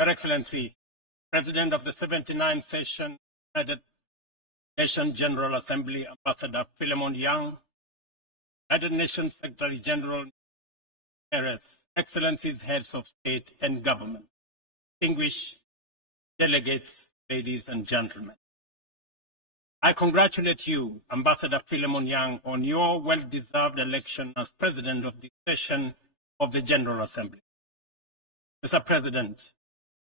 Your Excellency, President of the 79th Session, United Nations General Assembly, Ambassador Philemon Yang, United Nations Secretary General, Excellencies, Heads of State and Government, distinguished delegates, ladies and gentlemen. I congratulate you, Ambassador Philemon Yang, on your well-deserved election as President of the session of the General Assembly. Mr. President,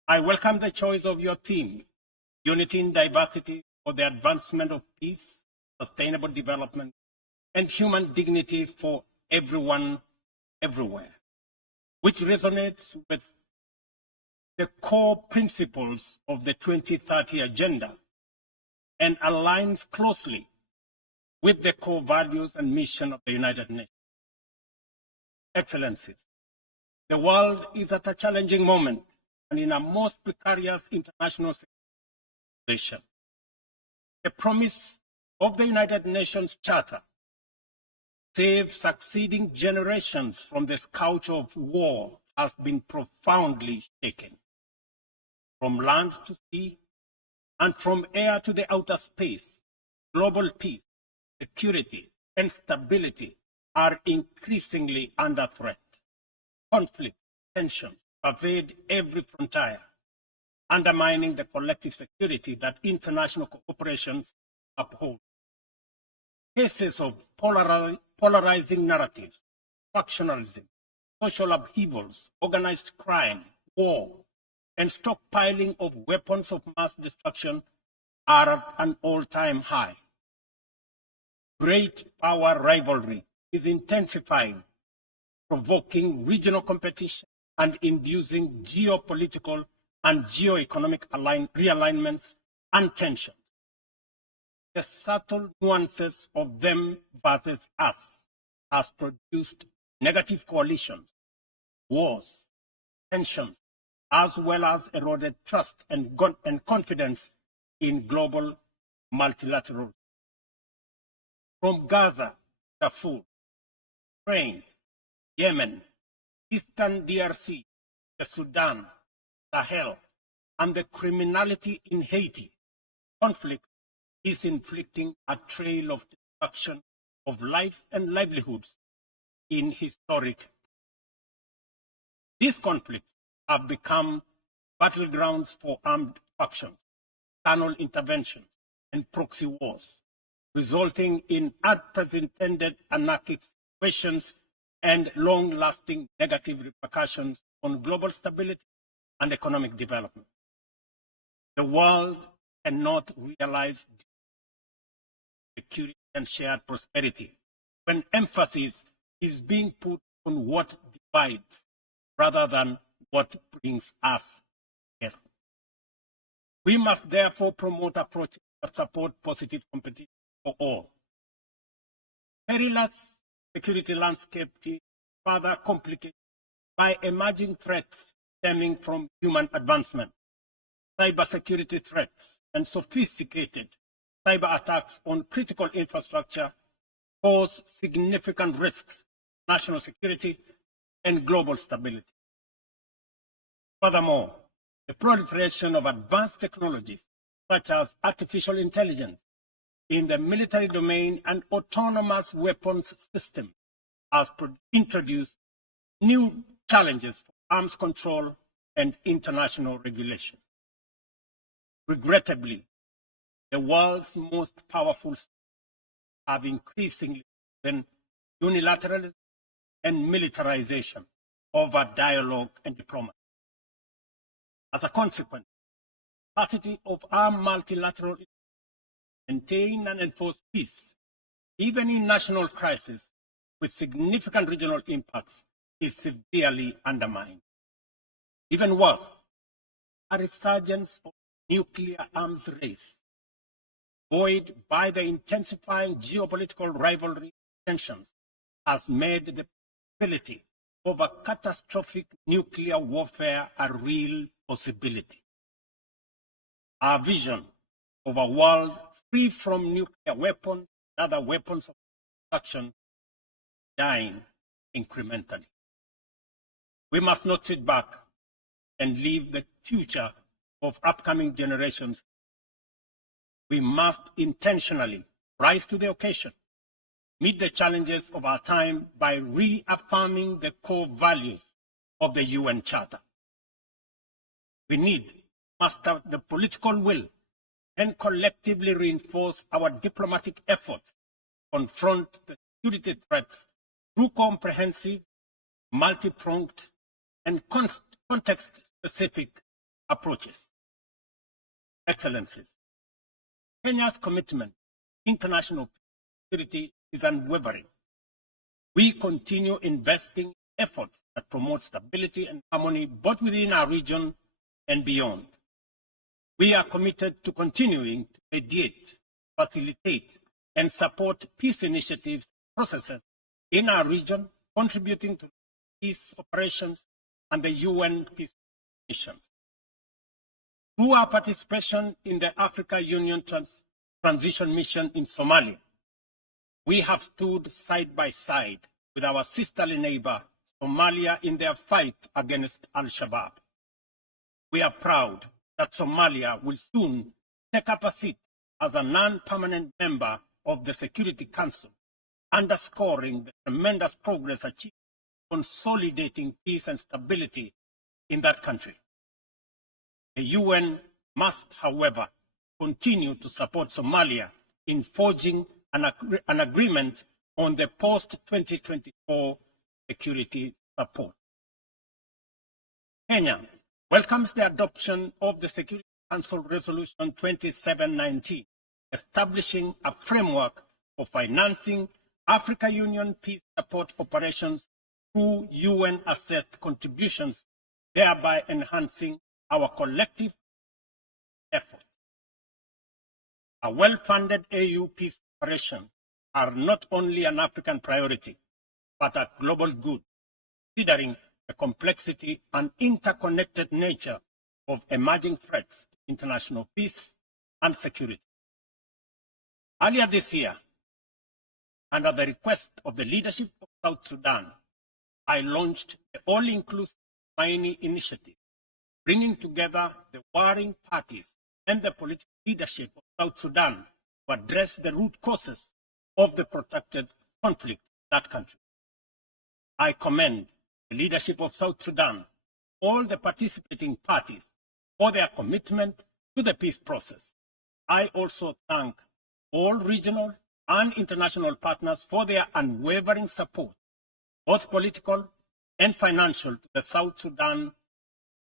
I welcome the choice of your theme, Unity in Diversity for the Advancement of Peace, Sustainable Development, and Human Dignity for Everyone, Everywhere, which resonates with the core principles of the 2030 Agenda and aligns closely with the core values and mission of the United Nations. Excellencies, the world is at a challenging moment and in a most precarious international situation. The promise of the United Nations Charter, save succeeding generations from the scourge of war, has been profoundly shaken. From land to sea, and from air to the outer space, global peace, security, and stability are increasingly under threat. Conflict, tensions pervade every frontier, undermining the collective security that international cooperation upholds. Cases of polarizing narratives, factionalism, social upheavals, organized crime, war, and stockpiling of weapons of mass destruction are at an all-time high. Great power rivalry is intensifying, provoking regional competition and inducing geopolitical and geoeconomic realignments and tensions. The subtle nuances of them versus us has produced negative coalitions, wars, tensions, as well as eroded trust and confidence in global multilateral. From Gaza, Darfur, Ukraine, Yemen, Eastern DRC, the Sudan, Sahel, and the criminality in Haiti, conflict is inflicting a trail of destruction of life and livelihoods in historic. These conflicts have become battlegrounds for armed factions, tunnel interventions, and proxy wars, resulting in unprecedented anarchic situations and long-lasting negative repercussions on global stability and economic development. The world cannot realize security and shared prosperity when emphasis is being put on what divides rather than what brings us together. We must therefore promote approaches that support positive competition for all. Perilous security landscape is further complicated by emerging threats stemming from human advancement, cybersecurity threats, and sophisticated cyber attacks on critical infrastructure pose significant risks to national security and global stability. Furthermore, the proliferation of advanced technologies such as artificial intelligence in the military domain and autonomous weapons systems has introduced new challenges for arms control and international regulation. Regrettably, the world's most powerful states have increasingly been unilateralism and militarization over dialogue and diplomacy. As a consequence, the capacity of our multilateral to maintain and enforce peace, even in national crises with significant regional impacts, is severely undermined. Even worse, a resurgence of nuclear arms race, buoyed by the intensifying geopolitical rivalry tensions, has made the possibility of a catastrophic nuclear warfare a real possibility. Our vision of a world free from nuclear weapons and other weapons of destruction dying incrementally. We must not sit back and leave the future of upcoming generations. We must intentionally rise to the occasion, meet the challenges of our time by reaffirming the core values of the UN Charter. We need to muster the political will and collectively reinforce our diplomatic efforts to confront the security threats through comprehensive, multi-pronged, and context-specific approaches. Excellencies, Kenya's commitment to international security is unwavering. We continue investing in efforts that promote stability and harmony both within our region and beyond. We are committed to continuing to mediate, facilitate, and support peace initiatives and processes in our region, contributing to peace operations and the UN peace missions. Through our participation in the Africa Union Transition Mission in Somalia, we have stood side by side with our sisterly neighbor, Somalia, in their fight against Al-Shabaab. We are proud that Somalia will soon take up a seat as a non-permanent member of the Security Council, underscoring the tremendous progress achieved consolidating peace and stability in that country. The UN must, however, continue to support Somalia in forging an agreement on the post-2024 security support. Kenya welcomes the adoption of the Security Council Resolution 2719, establishing a framework for financing Africa Union peace support operations through UN-assessed contributions, thereby enhancing our collective efforts. A well-funded AU peace operation are not only an African priority, but a global good, considering the complexity and interconnected nature of emerging threats to international peace and security. Earlier this year, and at the request of the leadership of South Sudan, I launched the all-inclusive Tumaini initiative, bringing together the warring parties and the political leadership of South Sudan to address the root causes of the protracted conflict in that country. I commend the leadership of South Sudan, all the participating parties, for their commitment to the peace process. I also thank all regional and international partners for their unwavering support, both political and financial, to the South Sudan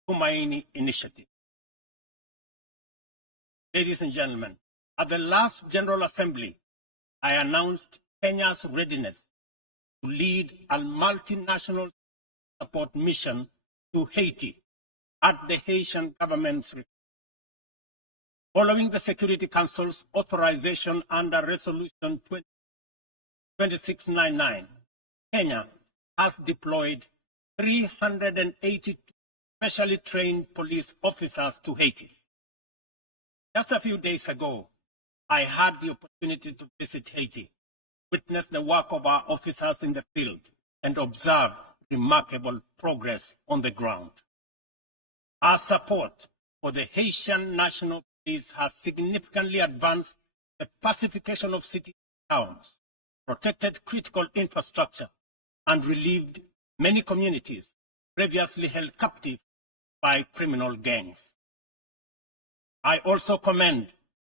Tumaini initiative. Ladies and gentlemen, at the last General Assembly, I announced Kenya's readiness to lead a multinational support mission to Haiti at the Haitian government's request. Following the Security Council's authorization under Resolution 2699, Kenya has deployed 382 specially trained police officers to Haiti. Just a few days ago, I had the opportunity to visit Haiti, witness the work of our officers in the field, and observe remarkable progress on the ground. Our support for the Haitian National Police has significantly advanced the pacification of cities and towns, protected critical infrastructure, and relieved many communities previously held captive by criminal gangs. I also commend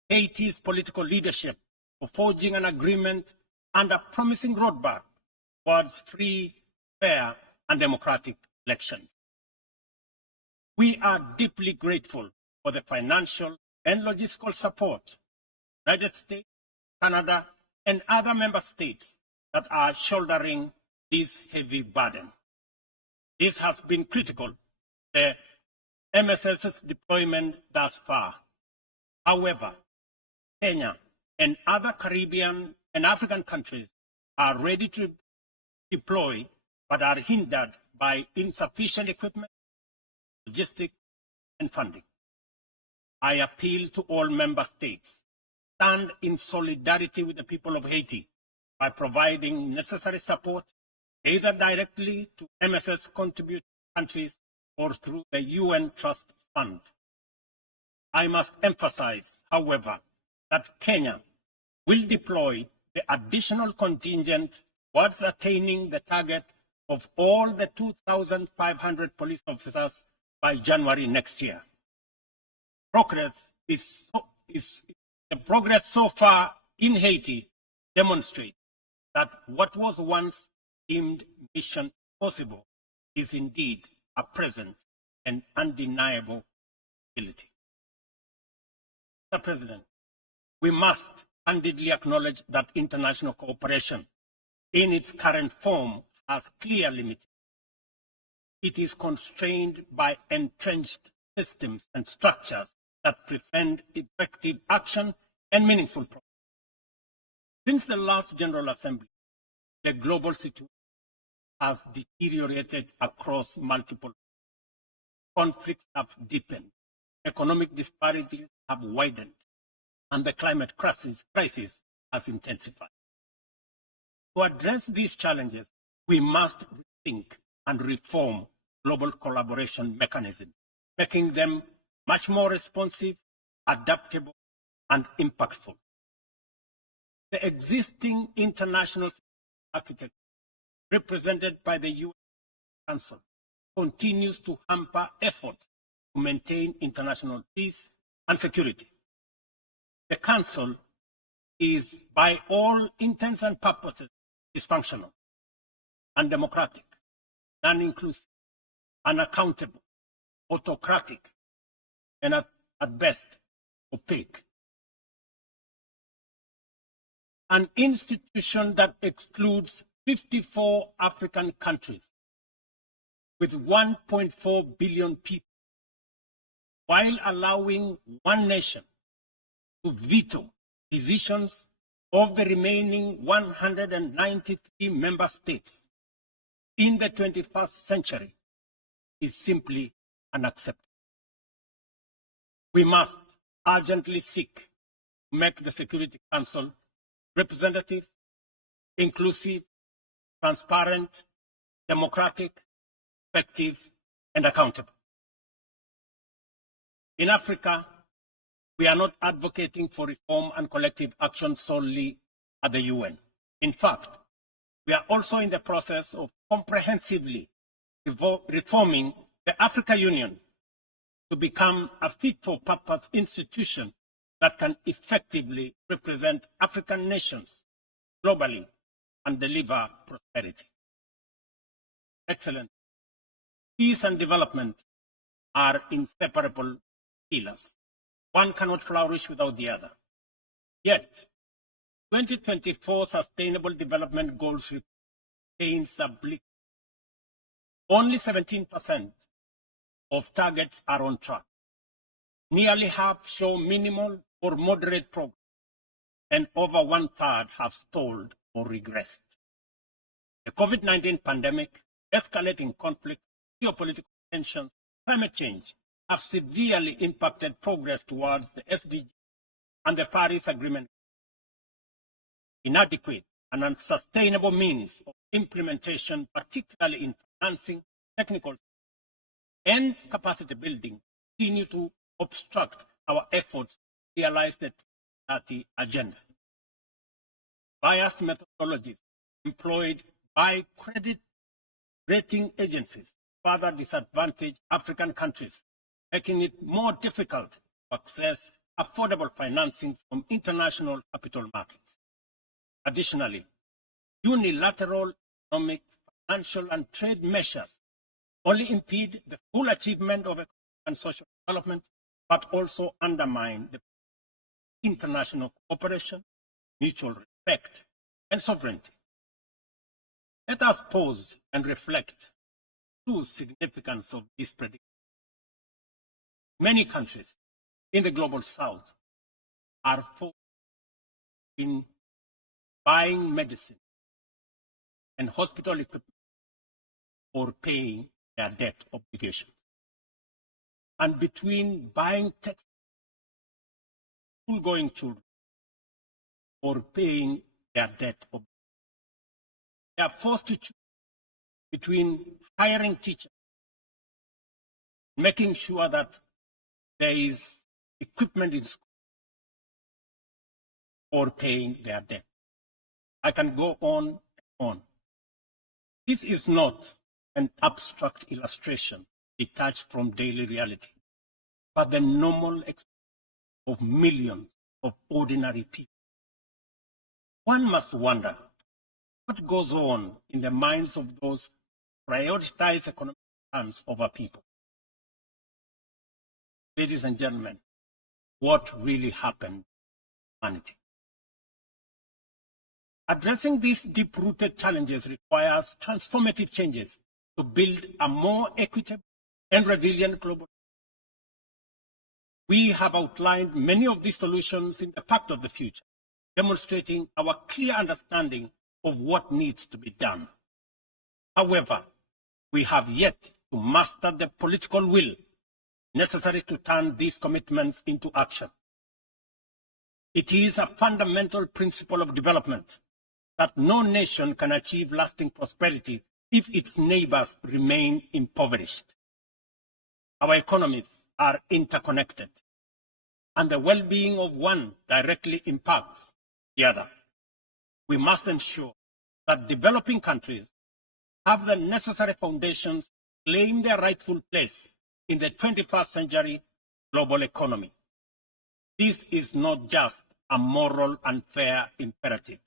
Haiti's political leadership for forging an agreement and a promising roadmap towards free, fair, and democratic elections. We are deeply grateful for the financial and logistical support the United States, Canada, and other member states that are shouldering this heavy burden. This has been critical to the MSS's deployment thus far. However, Kenya and other Caribbean and African countries are ready to deploy but are hindered by insufficient equipment, logistics, and funding. I appeal to all member states to stand in solidarity with the people of Haiti by providing necessary support, either directly to MSS contributing countries or through the UN Trust fund. I must emphasize, however, that Kenya will deploy the additional contingent towards attaining the target of all the 2,500 police officers by January next year. The progress so far in Haiti demonstrates that what was once deemed mission impossible is indeed a present and undeniable ability. Mr. President, we must candidly acknowledge that international cooperation in its current form has clear limitations. It is constrained by entrenched systems and structures that prevent effective action and meaningful progress. Since the last General Assembly, the global situation has deteriorated across multiple levels. Conflicts have deepened, economic disparities have widened, and the climate crisis has intensified. To address these challenges, we must rethink and reform global collaboration mechanisms, making them much more responsive, adaptable, and impactful. The existing international architecture, represented by the UN Council, continues to hamper efforts to maintain international peace and security. The Council is, by all intents and purposes, dysfunctional, undemocratic, non-inclusive, unaccountable, autocratic, and at best, opaque. An institution that excludes 54 African countries with 1.4 billion people, while allowing one nation to veto decisions of the remaining 193 member states in the 21st century, is simply unacceptable. We must urgently seek to make the Security Council representative, inclusive, transparent, democratic, effective, and accountable. In Africa, we are not advocating for reform and collective action solely at the UN. In fact, we are also in the process of comprehensively reforming the African Union to become a fit-for-purpose institution that can effectively represent African nations globally and deliver prosperity. Excellent. Peace and development are inseparable pillars. One cannot flourish without the other. Yet, 2024 Sustainable Development Goals remains a bleak. Only 17% of targets are on track. Nearly half show minimal or moderate progress, and over one-third have stalled or regressed. The COVID-19 pandemic, escalating conflicts, geopolitical tensions, climate change have severely impacted progress towards the SDGs and the Paris Agreement. Inadequate and unsustainable means of implementation, particularly in financing, technical, and capacity building, continue to obstruct our efforts to realize the 2030 agenda. Biased methodologies employed by credit rating agencies further disadvantage African countries, making it more difficult to access affordable financing from international capital markets. Additionally, unilateral economic, financial, and trade measures only impede the full achievement of economic and social development, but also undermine the international cooperation, mutual respect, and sovereignty. Let us pause and reflect on the significance of this prediction. Many countries in the global south are focused in buying medicine and hospital equipment or paying their debt obligations. And between buying textbooks, school-going children, or paying their debt obligations, they are forced to choose between hiring teachers, making sure that there is equipment in school or paying their debt. I can go on and on. This is not an abstract illustration detached from daily reality, but the normal experience of millions of ordinary people. One must wonder what goes on in the minds of those who prioritize economic returns over people. Ladies and gentlemen, what really happened to humanity? Addressing these deep-rooted challenges requires transformative changes to build a more equitable and resilient global. We have outlined many of these solutions in the Pact of the Future, demonstrating our clear understanding of what needs to be done. However, we have yet to master the political will necessary to turn these commitments into action. It is a fundamental principle of development that no nation can achieve lasting prosperity if its neighbors remain impoverished. Our economies are interconnected, and the well-being of one directly impacts the other. We must ensure that developing countries have the necessary foundations to claim their rightful place in the 21st century global economy. This is not just a moral and fair imperative.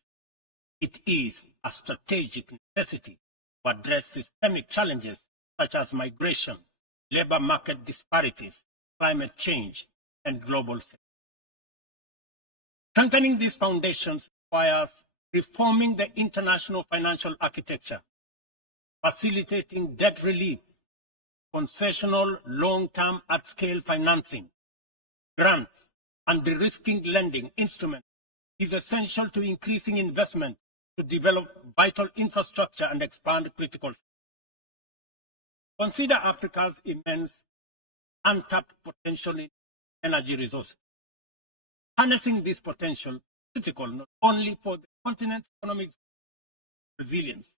It is a strategic necessity to address systemic challenges such as migration, labor market disparities, climate change, and global security. Strengthening these foundations requires reforming the international financial architecture, facilitating debt relief, concessional long-term at-scale financing, grants, and de-risking lending instruments is essential to increasing investment to develop vital infrastructure and expand critical sectors. Consider Africa's immense untapped potential in energy resources. Harnessing this potential is critical not only for the continent's economic resilience,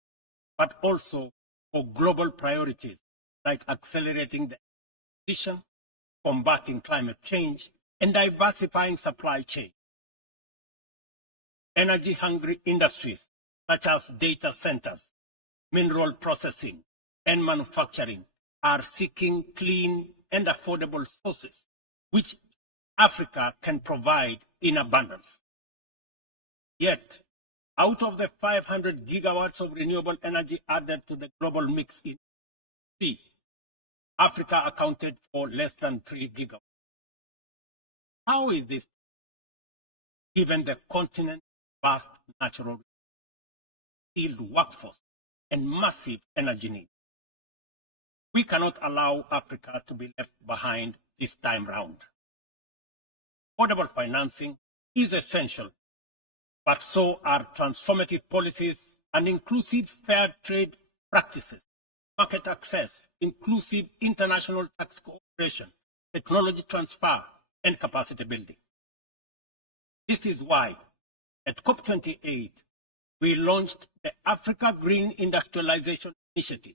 but also for global priorities like accelerating the transition, combating climate change, and diversifying supply chains. Energy-hungry industries such as data centers, mineral processing, and manufacturing are seeking clean and affordable sources, which Africa can provide in abundance. Yet, out of the 500 gigawatts of renewable energy added to the global mix in 3, Africa accounted for less than 3 gigawatts. How is this, given the continent's vast natural skilled workforce and massive energy needs? We cannot allow Africa to be left behind this time round. Affordable financing is essential, but so are transformative policies and inclusive fair trade practices, market access, inclusive international tax cooperation, technology transfer, and capacity building. This is why, at COP28, we launched the Africa Green Industrialization Initiative,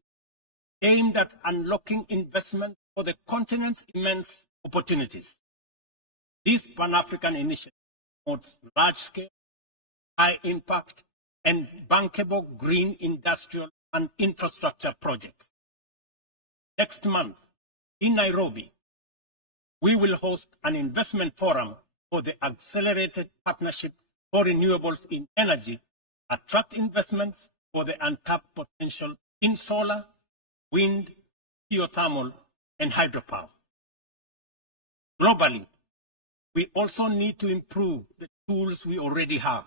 aimed at unlocking investment for the continent's immense opportunities. This Pan-African initiative promotes large-scale, high-impact, and bankable green industrial and infrastructure projects. Next month, in Nairobi, we will host an investment forum for the Accelerated Partnership for Renewables in Energy, attract investments for the untapped potential in solar, wind, geothermal, and hydropower. Globally, we also need to improve the tools we already have.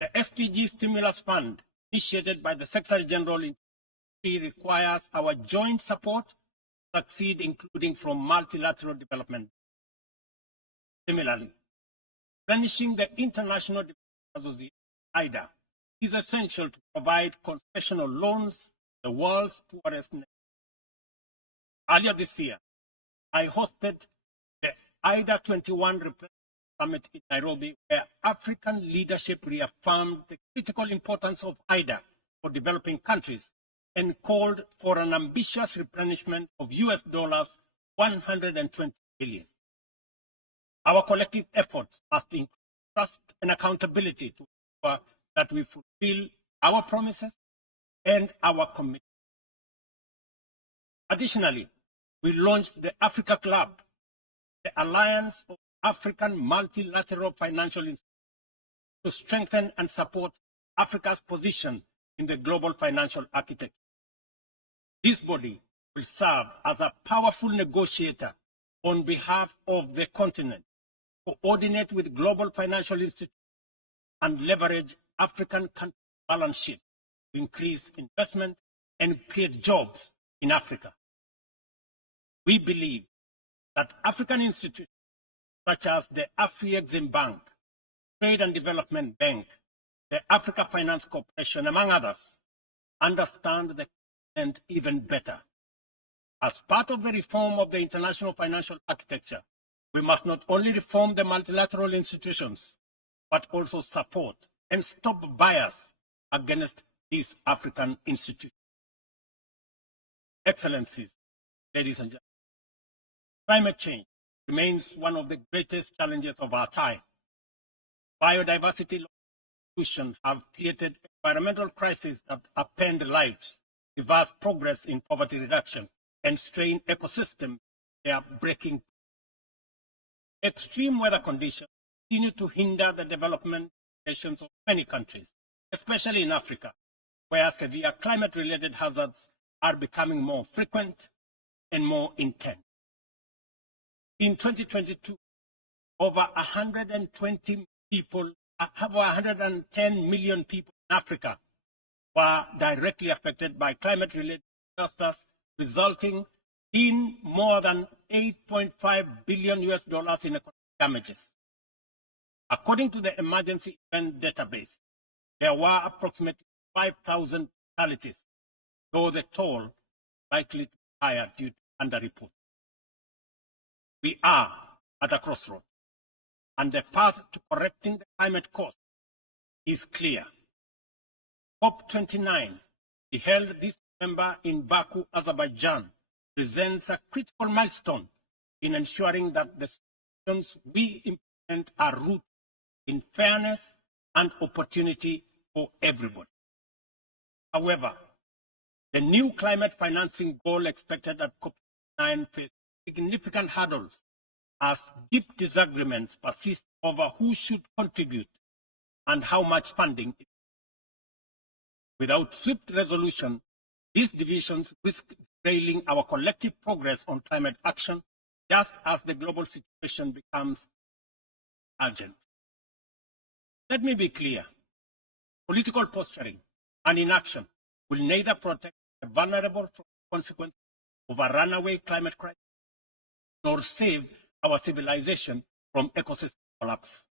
The SDG Stimulus Fund, initiated by the Secretary General in requires our joint support to succeed, including from multilateral development. Similarly, replenishing the International Development Association, IDA, is essential to provide concessional loans to the world's poorest nations. Earlier this year, I hosted the IDA 21 Replacement Summit in Nairobi, where African leadership reaffirmed the critical importance of IDA for developing countries and called for an ambitious replenishment of US dollars 120 billion. Our collective efforts must include trust and accountability to ensure that we fulfill our promises and our commitments. Additionally, we launched the Africa Club, the Alliance of African Multilateral Financial Institutions, to strengthen and support Africa's position in the global financial architecture. This body will serve as a powerful negotiator on behalf of the continent, coordinate with global financial institutions, and leverage African country balance sheet to increase investment and create jobs in Africa. We believe that African institutions such as the Afrexim Bank, Trade and Development Bank, the Africa Finance Corporation, among others, understand the continent even better. As part of the reform of the international financial architecture, we must not only reform the multilateral institutions, but also support and stop bias against these African institutions. Excellencies, ladies and gentlemen, climate change remains one of the greatest challenges of our time. Biodiversity solutions have created environmental crises that upend lives, reverse progress in poverty reduction, and strain ecosystems. They are breaking. Extreme weather conditions continue to hinder the development of many countries, especially in Africa, where severe climate-related hazards are becoming more frequent and more intense. In 2022, over 110 million people in Africa were directly affected by climate-related disasters, resulting in more than $8.5 billion in economic damages. According to the Emergency Event Database, there were approximately 5,000 fatalities, though the toll likely to be higher due to underreporting. We are at a crossroads, and the path to correcting the climate cost is clear. COP29, held this November in Baku, Azerbaijan, presents a critical milestone in ensuring that the solutions we implement are rooted in fairness and opportunity for everybody. However, the new climate financing goal expected at COP29 faces significant hurdles as deep disagreements persist over who should contribute and how much funding. Without swift resolution, these divisions risk derailing our collective progress on climate action, just as the global situation becomes urgent. Let me be clear. Political posturing and inaction will neither protect the vulnerable from the consequences of a runaway climate crisis, nor save our civilization from ecosystem collapse.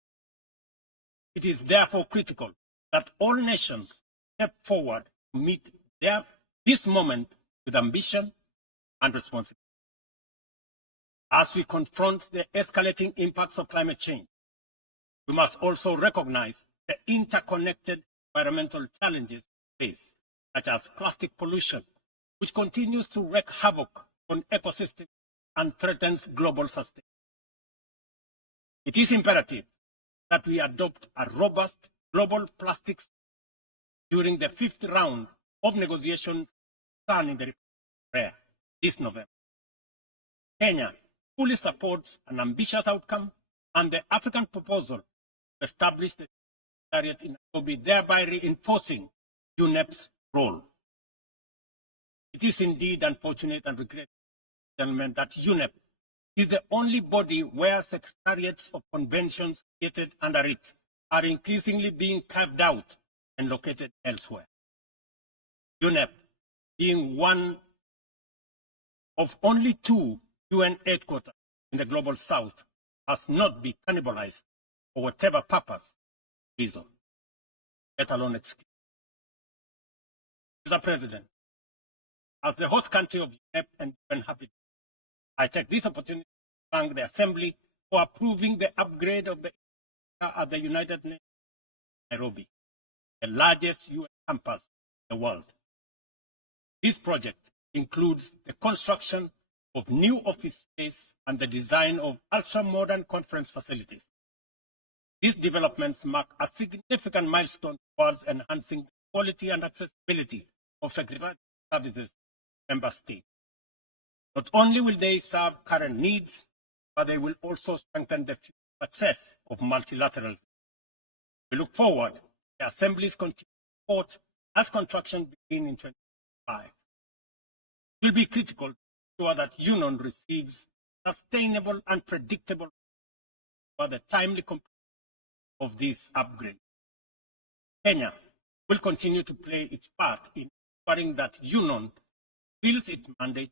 It is therefore critical that all nations step forward to meet this moment with ambition and responsibility. As we confront the escalating impacts of climate change, we must also recognize the interconnected environmental challenges we face, such as plastic pollution, which continues to wreak havoc on ecosystems and threatens global sustainability. It is imperative that we adopt a robust global plastics during the 5th round of negotiations in the Republic this November. Kenya fully supports an ambitious outcome and the African proposal to establish the Secretariat in Nairobi, thereby reinforcing UNEP's role. It is indeed unfortunate and regrettable, gentlemen, that UNEP is the only body where secretariats of conventions created under it are increasingly being carved out and located elsewhere. UNEP, being one of only 2 UN headquarters in the global south, has not been cannibalized for whatever purpose, reason, let alone excuse. Mr. President, as the host country of UNEP and UN Habitat, I take this opportunity to thank the Assembly for approving the upgrade of the at the United Nations Nairobi, the largest UN campus in the world. This project includes the construction of new office space and the design of ultra-modern conference facilities. These developments mark a significant milestone towards enhancing the quality and accessibility of secretariat services in member states. Not only will they serve current needs, but they will also strengthen the future success of multilateralism. We look forward to the Assembly's continued support as construction begins in 2025. It will be critical to ensure that UNON receives sustainable and predictable for the timely completion of this upgrade. Kenya will continue to play its part in ensuring that UNON fulfills its mandate.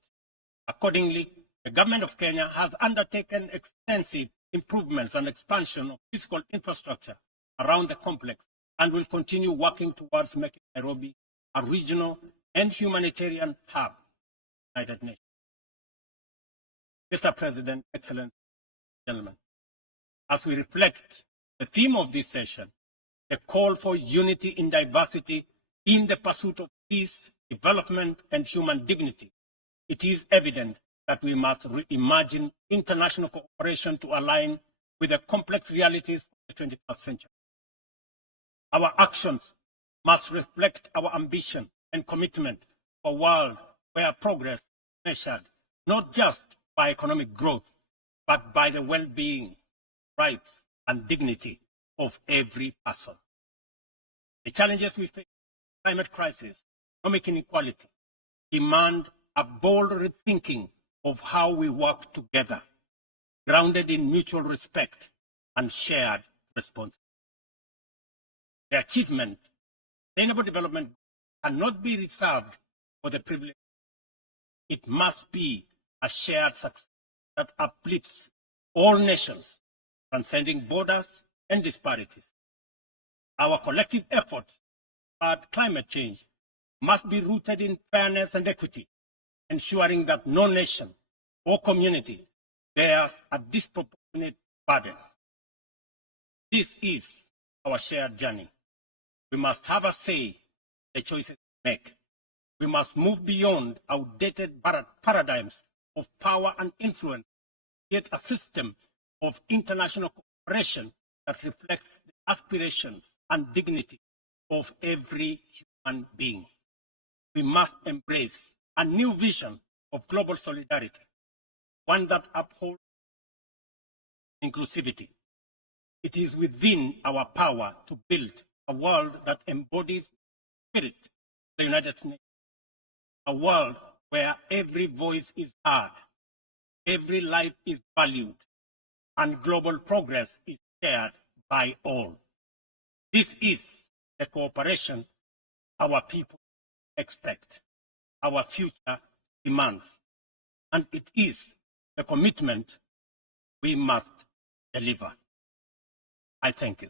Accordingly, the government of Kenya has undertaken extensive improvements and expansion of physical infrastructure around the complex and will continue working towards making Nairobi a regional and humanitarian hub of the United Nations. Mr. President, Excellencies, gentlemen, as we reflect the theme of this session, the call for unity in diversity in the pursuit of peace, development, and human dignity, it is evident that we must reimagine international cooperation to align with the complex realities of the 21st century. Our actions must reflect our ambition and commitment for a world where progress is measured not just by economic growth, but by the well-being, rights, and dignity of every person. The challenges we face, climate crisis, economic inequality, demand a bold rethinking of how we work together, grounded in mutual respect and shared responsibility. The achievement of sustainable development cannot be reserved for the privileged. It must be a shared success that uplifts all nations, transcending borders and disparities. Our collective efforts to combat climate change must be rooted in fairness and equity, ensuring that no nation or community bears a disproportionate burden. This is our shared journey. We must have a say in the choices we make. We must move beyond outdated paradigms of power and influence, create a system of international cooperation that reflects the aspirations and dignity of every human being. We must embrace a new vision of global solidarity, one that upholds inclusivity. It is within our power to build a world that embodies the spirit of the United Nations, a world where every voice is heard, every life is valued, and global progress is shared by all. This is the cooperation our people expect, our future demands, and it is the commitment we must deliver. I thank you.